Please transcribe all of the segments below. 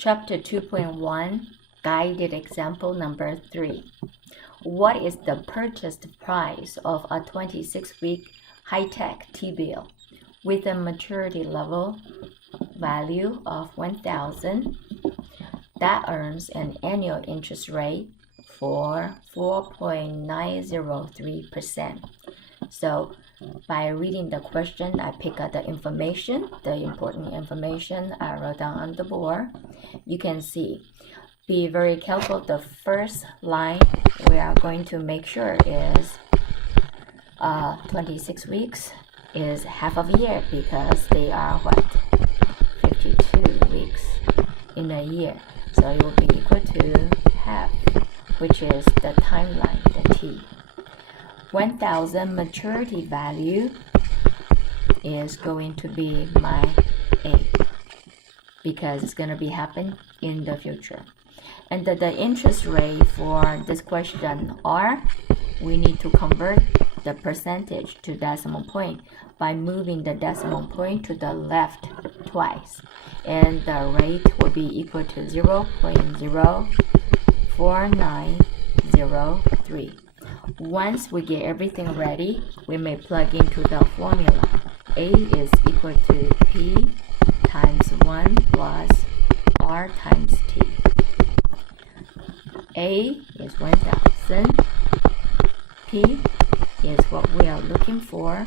Chapter 2.1, Guided Example Number 3. What is the purchase price of a 26-week high-tech T-bill with a maturity level value of 1,000 that earns an annual interest rate for 4.903%? So by reading the question, I pick up the information, the important information I wrote down on the board. You can see, be very careful. The first line we are going to make sure is 26 weeks is half of a year because they are 52 weeks in a year. So it will be equal to half, which is the timeline, the T. 1,000 maturity value is going to be my A because it's going to be happen in the future. And the interest rate for this question R, we need to convert the percentage to decimal point by moving the decimal point to the left twice. And the rate will be equal to 0.04903. Once we get everything ready, we may plug into the formula. A is equal to P times 1 plus R times T. A is 1,000. P is what we are looking for,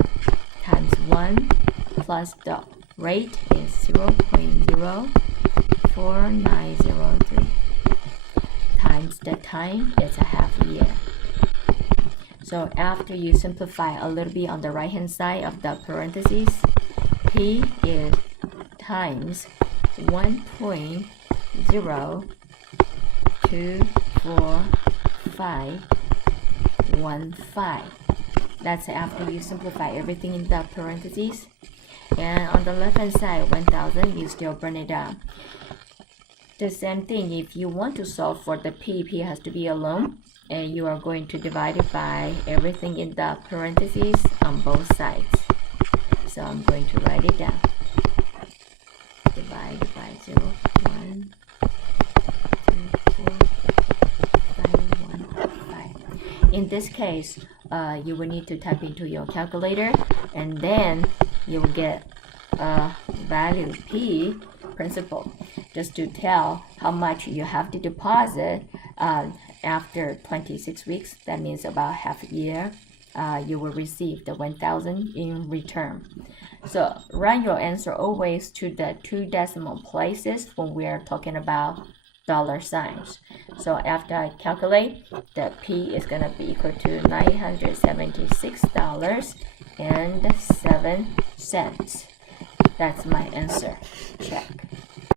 times 1 plus the rate is 0.04903 times the time is a half year. So after you simplify a little bit on the right hand side of the parentheses, P is times 1.02415. That's after you simplify everything in the parentheses. And on the left hand side, 1,000, you still burn it down. The same thing, if you want to solve for the P has to be alone, and you are going to divide it by everything in the parentheses on both sides. So I'm going to write it down. Divide by 0, 1, 2, 4, 5, 1, 5. In this case, you will need to type into your calculator, and then you will get a value P principal, just to tell how much you have to deposit after 26 weeks. That means about half a year. You will receive the 1,000 in return. So write your answer always to the 2 decimal places when we are talking about dollar signs. So after I calculate, the P is going to be equal to $976.07. That's my answer. Check.